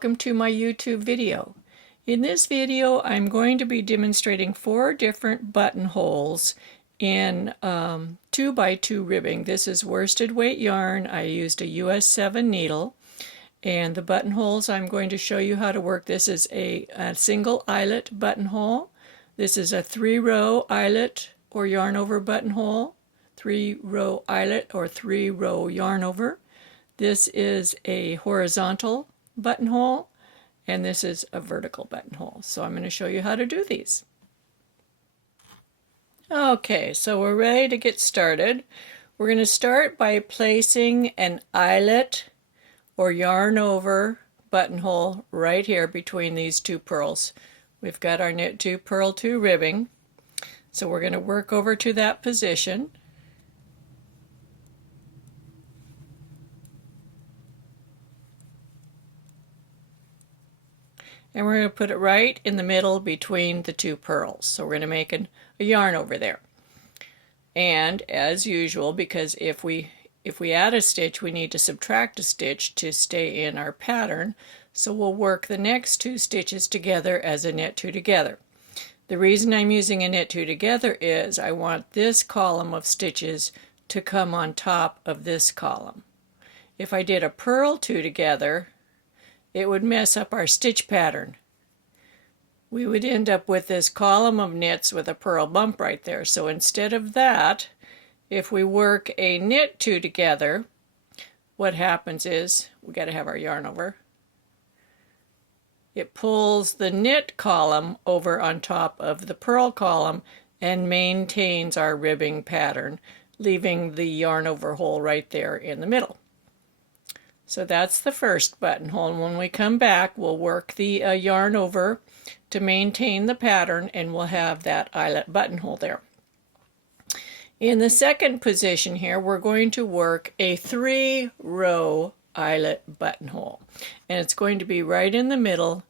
welcome to my YouTube video. In this video I'm going to be demonstrating 4 different buttonholes in 2x2 ribbing. This is worsted weight yarn. I used a US 7 needle, and the buttonholes I'm going to show you how to work. This is a single eyelet buttonhole. This is a 3-row eyelet or yarn over buttonhole, 3-row eyelet or 3-row yarn over. This is a horizontal buttonhole, and this is a vertical buttonhole. So I'm going to show you how to do these. Okay, so we're ready to get started. We're going to start by placing an eyelet or yarn over buttonhole right here between these 2 purls. We've got our knit 2, purl 2 ribbing. So we're going to work over to that position. And we're going to put it right in the middle between the 2 purls. So we're going to make a yarn over there. And as usual, because if we add a stitch, we need to subtract a stitch to stay in our pattern. So we'll work the next 2 stitches together as a knit 2 together. The reason I'm using a knit 2 together is I want this column of stitches to come on top of this column. If I did a purl 2 together, it would mess up our stitch pattern. We would end up with this column of knits with a purl bump right there. So instead of that, if we work a knit 2 together, what happens is, we got to have our yarn over, it pulls the knit column over on top of the purl column and maintains our ribbing pattern, leaving the yarn over hole right there in the middle. So that's the first buttonhole, and when we come back we'll work the yarn over to maintain the pattern, and we'll have that eyelet buttonhole there. In the second position here, we're going to work a 3-row eyelet buttonhole, and it's going to be right in the middle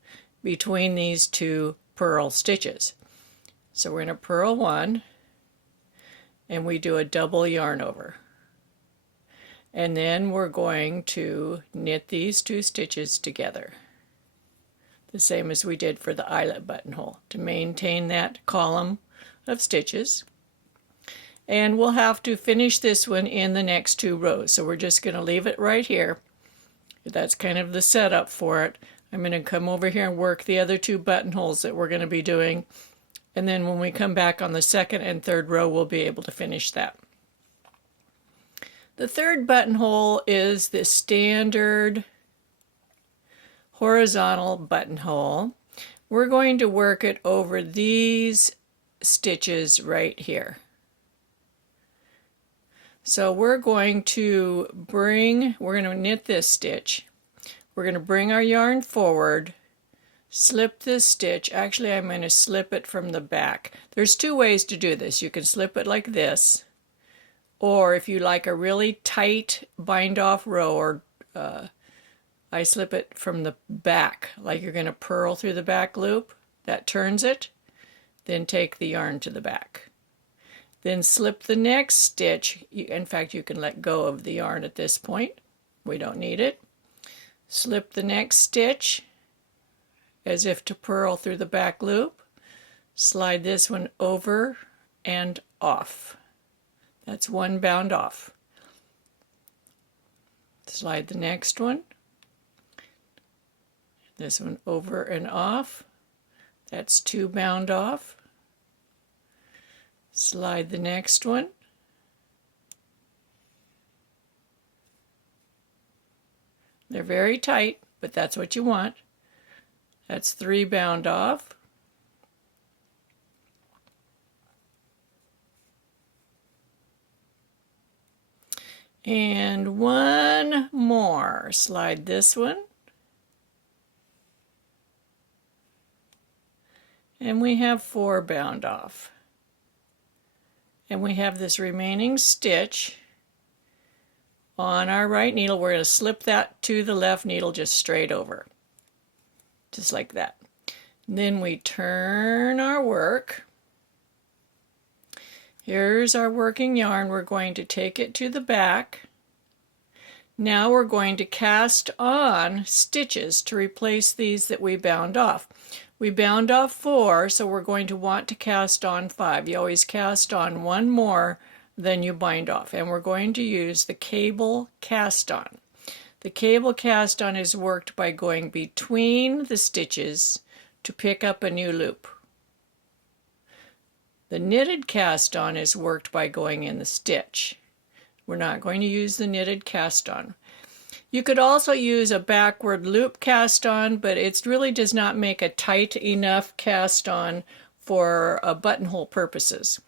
between these 2 purl stitches. So we're going to purl 1, and we do a double yarn over. And then we're going to knit these 2 stitches together, the same as we did for the eyelet buttonhole, to maintain that column of stitches. And we'll have to finish this one in the next 2 rows, so we're just going to leave it right here. That's kind of the setup for it. I'm going to come over here and work the other 2 buttonholes that we're going to be doing, and then when we come back on the second and third row, we'll be able to finish that. The third buttonhole is the standard horizontal buttonhole. We're going to work it over these stitches right here. So we're going to knit this stitch. We're going to bring our yarn forward, slip this stitch. Actually, I'm going to slip it from the back. There's 2 ways to do this. You can slip it like this, or if you like a really tight bind off row, or I slip it from the back, like you're going to purl through the back loop. That turns it. Then take the yarn to the back. Then slip the next stitch. In fact, you can let go of the yarn at this point. We don't need it. Slip the next stitch as if to purl through the back loop. Slide this one over and off. That's 1 bound off. Slide the next one. This one over and off. That's 2 bound off. Slide the next one. They're very tight, but that's what you want. That's 3 bound off. And 1 more. Slide this one. And we have 4 bound off. And we have this remaining stitch on our right needle. We're going to slip that to the left needle just straight over. Just like that. Then we turn our work. Here's our working yarn. We're going to take it to the back, Now we're going to cast on stitches to replace these that we bound off. We bound off 4, so we're going to want to cast on 5. You always cast on one more than you bind off, and we're going to use the cable cast on. The cable cast on is worked by going between the stitches to pick up a new loop. The knitted cast on is worked by going in the stitch. We're not going to use the knitted cast on. You could also use a backward loop cast on, but it really does not make a tight enough cast on for buttonhole purposes.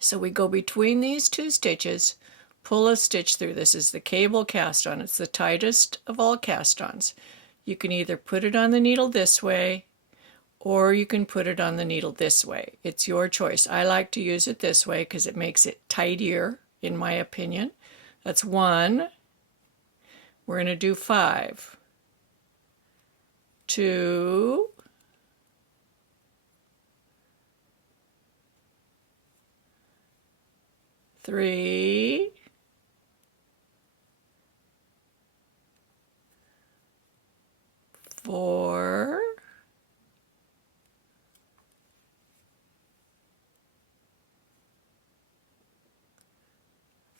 So we go between these 2 stitches, pull a stitch through. This is the cable cast on. It's the tightest of all cast ons. You can either put it on the needle this way, or you can put it on the needle this way. It's your choice. I like to use it this way because it makes it tidier, in my opinion. That's 1. We're going to do 5, 2, 3, 4,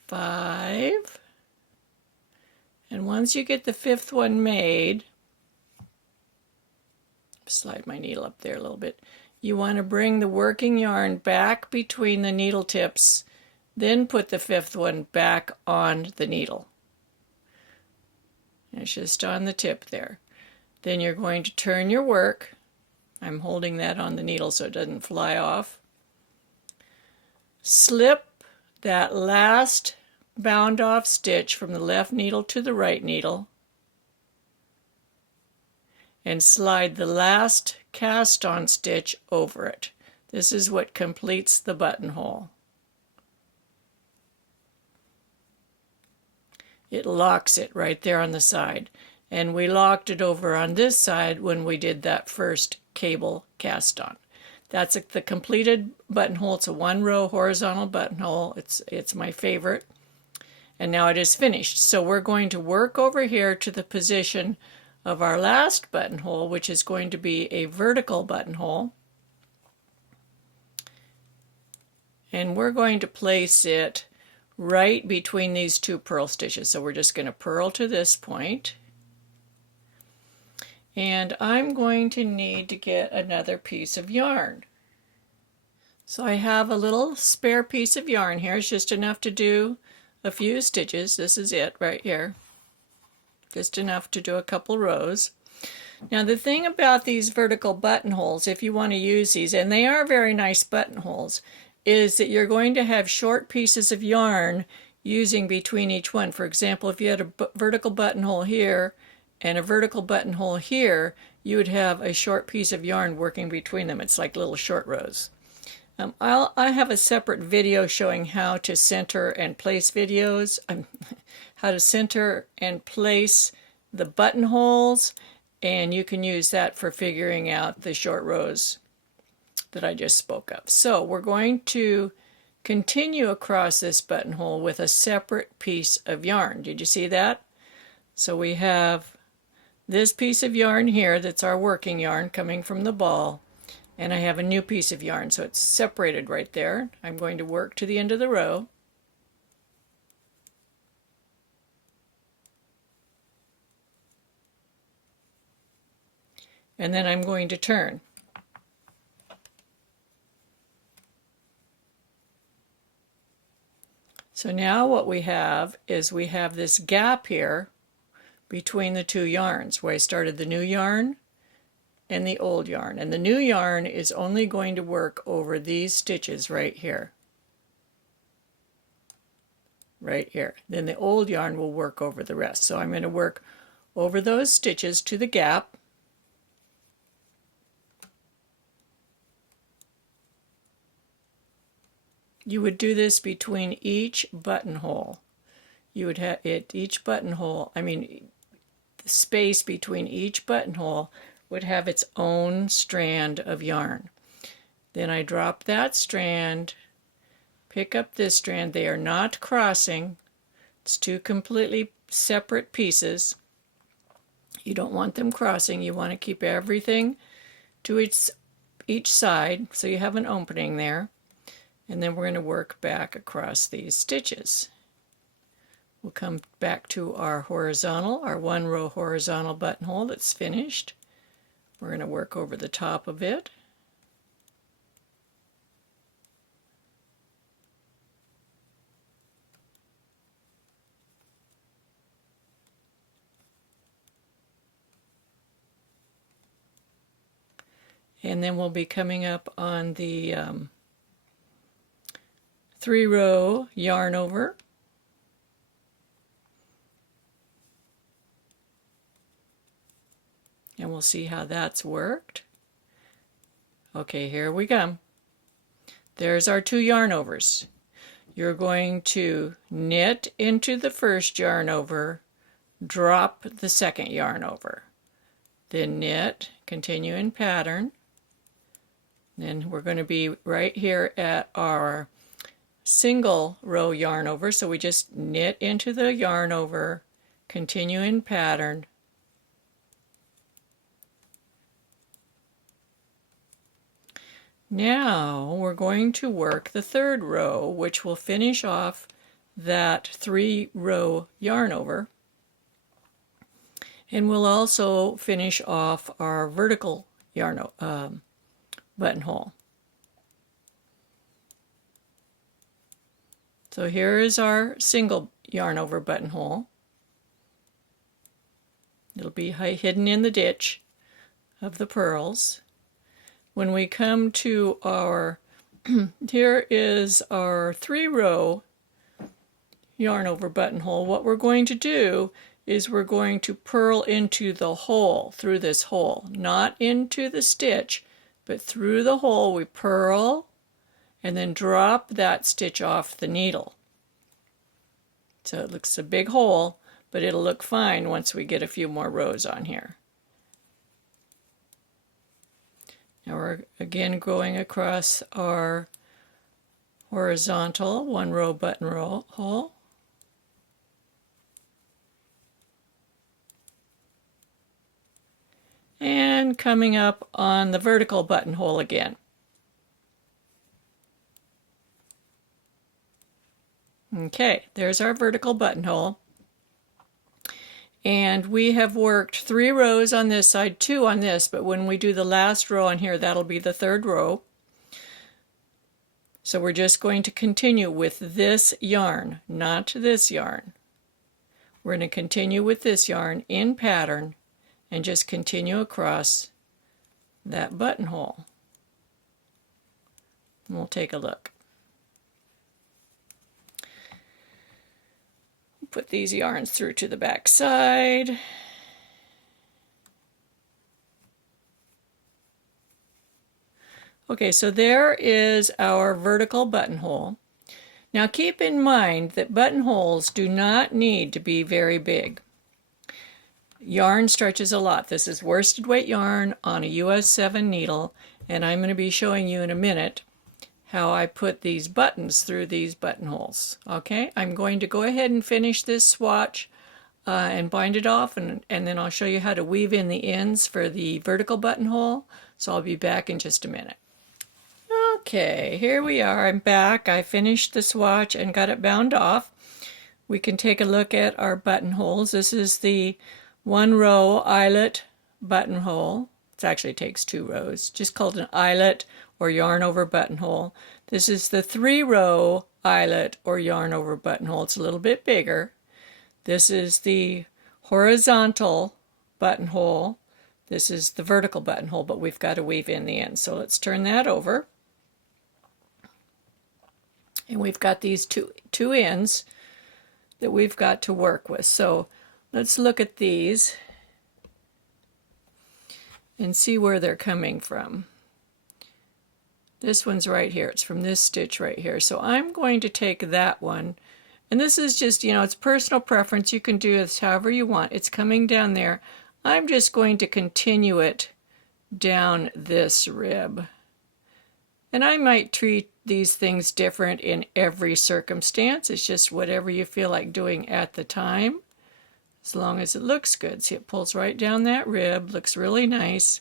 5, and once you get the 5th one made, slide my needle up there a little bit, you want to bring the working yarn back between the needle tips, then put the 5th one back on the needle. It's just on the tip there. Then you're going to turn your work. I'm holding that on the needle so it doesn't fly off. Slip that last bound off stitch from the left needle to the right needle and slide the last cast on stitch over it. This is what completes the buttonhole. It locks it right there on the side, and we locked it over on this side when we did that first cable cast on. That's the completed buttonhole. It's a 1-row horizontal buttonhole. It's my favorite. And now it is finished. So we're going to work over here to the position of our last buttonhole, which is going to be a vertical buttonhole. And we're going to place it right between these 2 purl stitches. So we're just going to purl to this point. And I'm going to need to get another piece of yarn. So I have a little spare piece of yarn here. It's just enough to do a few stitches. This is it right here. Just enough to do a couple rows. Now the thing about these vertical buttonholes, if you want to use these, and they are very nice buttonholes, is that you're going to have short pieces of yarn using between each one. For example, if you had a vertical buttonhole here and a vertical buttonhole here, you would have a short piece of yarn working between them. It's like little short rows. I have a separate video showing how to center and place videos, how to center and place the buttonholes, and you can use that for figuring out the short rows that I just spoke of. So we're going to continue across this buttonhole with a separate piece of yarn. Did you see that? So we have this piece of yarn here that's our working yarn coming from the ball, and I have a new piece of yarn, so it's separated right there. I'm going to work to the end of the row. And then I'm going to turn. So now what we have is we have this gap here between the 2 yarns where I started the new yarn and the old yarn. And the new yarn is only going to work over these stitches right here. Right here. Then the old yarn will work over the rest. So I'm going to work over those stitches to the gap. You would do this between each buttonhole. You would have each buttonhole, the space between each buttonhole would have its own strand of yarn. Then I drop that strand, pick up this strand. They are not crossing. It's two completely separate pieces. You don't want them crossing. You want to keep everything to each side so you have an opening there. And then we're going to work back across these stitches. We'll come back to our horizontal, our one row horizontal buttonhole that's finished. We're going to work over the top of it. And then we'll be coming up on the 3-row yarn over. And we'll see how that's worked. Okay, here we go. There's our 2 yarn overs. You're going to knit into the first yarn over, drop the second yarn over, then knit, continue in pattern. Then we're going to be right here at our single row yarn over, so we just knit into the yarn over, continue in pattern, now we're going to work the 3rd row, which will finish off that 3-row yarn over, and we'll also finish off our vertical yarn buttonhole. So here is our single yarn over buttonhole. It'll be hidden in the ditch of the pearls. When we come to our, here is our 3-row yarn over buttonhole. What we're going to do is we're going to purl into the hole, through this hole, not into the stitch, but through the hole we purl and then drop that stitch off the needle. So it looks a big hole, but it'll look fine once we get a few more rows on here. Now we're again going across our horizontal 1-row buttonhole. And coming up on the vertical buttonhole again. Okay, there's our vertical buttonhole. And we have worked 3 rows on this side, 2 on this, but when we do the last row on here, that'll be the 3rd row. So we're just going to continue with this yarn, not this yarn. We're going to continue with this yarn in pattern and just continue across that buttonhole. And we'll take a look. Put these yarns through to the back side. Okay, so there is our vertical buttonhole. Now keep in mind that buttonholes do not need to be very big. Yarn stretches a lot. This is worsted weight yarn on a US 7 needle, and I'm going to be showing you in a minute how I put these buttons through these buttonholes. Okay, I'm going to go ahead and finish this swatch and bind it off, and then I'll show you how to weave in the ends for the vertical buttonhole. So I'll be back in just a minute. Okay, here we are. I'm back. I finished the swatch and got it bound off. We can take a look at our buttonholes. This is the 1-row eyelet buttonhole. It actually takes 2 rows, just called an eyelet or yarn over buttonhole. This is the 3-row eyelet or yarn over buttonhole. It's a little bit bigger. This is the horizontal buttonhole. This is the vertical buttonhole, but we've got to weave in the ends. So let's turn that over. And we've got these two ends that we've got to work with. So let's look at these and see where they're coming from. This one's right here. It's from this stitch right here. So I'm going to take that one, and this is just, it's personal preference. You can do this however you want. It's coming down there. I'm just going to continue it down this rib. And I might treat these things different in every circumstance. It's just whatever you feel like doing at the time, as long as it looks good. See, it pulls right down that rib, looks really nice.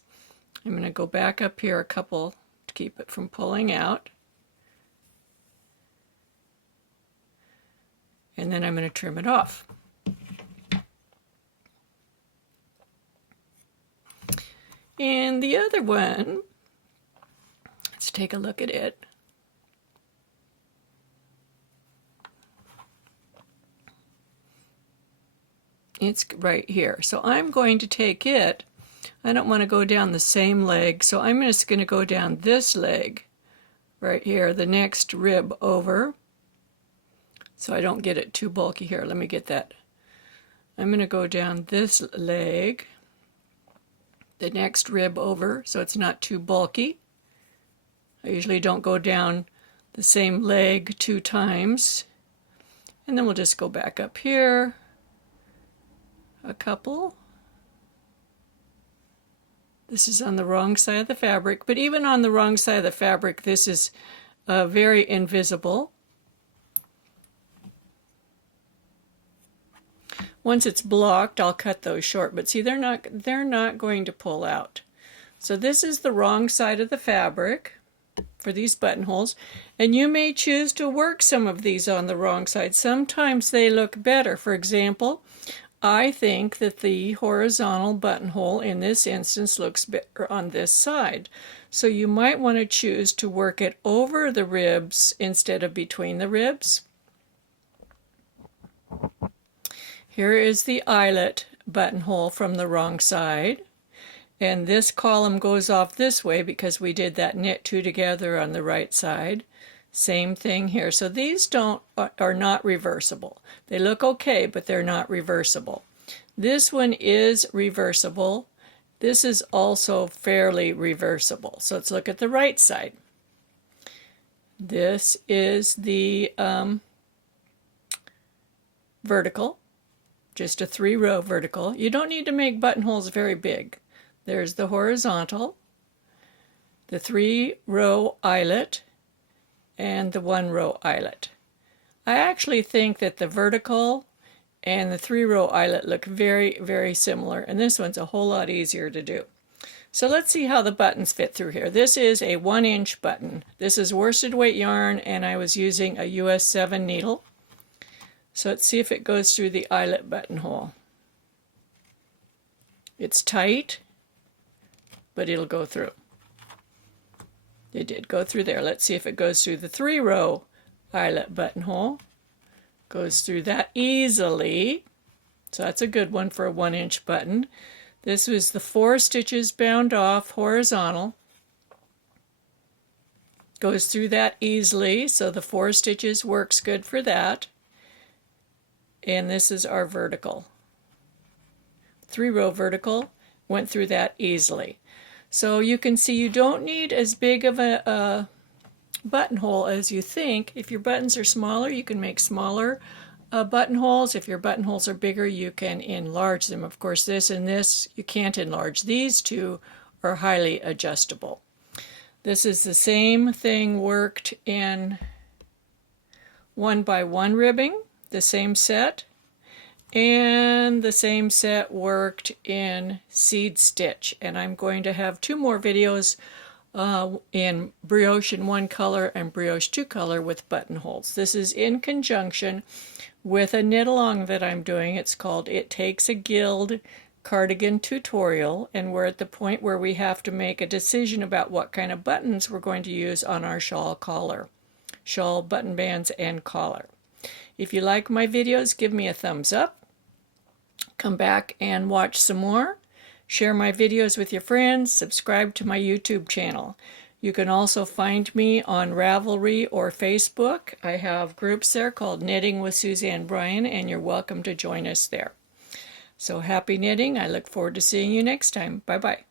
I'm going to go back up here a couple to keep it from pulling out. And then I'm going to trim it off. And the other one, let's take a look at it. It's right here. So I'm going to take it. I don't want to go down the same leg, so I'm just going to go down this leg right here, the next rib over, so I don't get it too bulky here. Let me get that. I'm going to go down this leg, the next rib over, so it's not too bulky. I usually don't go down the same leg 2 times. And then we'll just go back up here a couple. This is on the wrong side of the fabric, but even on the wrong side of the fabric, this is very invisible. Once it's blocked, I'll cut those short, but see, they're not going to pull out. So this is the wrong side of the fabric for these buttonholes, and you may choose to work some of these on the wrong side. Sometimes they look better. For example, I think that the horizontal buttonhole in this instance looks better on this side. So you might want to choose to work it over the ribs instead of between the ribs. Here is the eyelet buttonhole from the wrong side. And this column goes off this way because we did that knit 2 together on the right side. Same thing here. So these are not reversible. They look okay, but they're not reversible. This one is reversible. This is also fairly reversible. So let's look at the right side. This is the vertical, just a 3-row vertical. You don't need to make buttonholes very big. There's the horizontal, the 3-row eyelet, and the 1-row eyelet. I actually think that the vertical and the 3-row eyelet look very, very similar, and this one's a whole lot easier to do. So let's see how the buttons fit through here. This is a 1-inch button. This is worsted weight yarn, and I was using a US 7 needle. So let's see if it goes through the eyelet buttonhole. It's tight, but it'll go through. It did go through there. Let's see if it goes through the 3-row eyelet buttonhole. Goes through that easily. So that's a good one for a 1-inch button. This was the 4 stitches bound off horizontal. Goes through that easily, so the 4 stitches works good for that. And this is our vertical. 3-row vertical went through that easily. So you can see you don't need as big of a buttonhole as you think. If your buttons are smaller, you can make smaller buttonholes. If your buttonholes are bigger, you can enlarge them. Of course, this and this you can't enlarge. These two are highly adjustable. This is the same thing worked in 1x1 ribbing, the same set. And the same set worked in seed stitch. And I'm going to have 2 more videos in brioche in 1 color and brioche 2 color with buttonholes. This is in conjunction with a knit along that I'm doing. It's called It Takes a Guild Cardigan Tutorial, and we're at the point where we have to make a decision about what kind of buttons we're going to use on our shawl collar, shawl button bands and collar. If you like my videos, give me a thumbs up. Come back and watch some more. Share my videos with your friends. Subscribe to my YouTube channel. You can also find me on Ravelry or Facebook. I have groups there called Knitting with Suzanne Bryan, and you're welcome to join us there. So happy knitting. I look forward to seeing you next time. Bye-bye.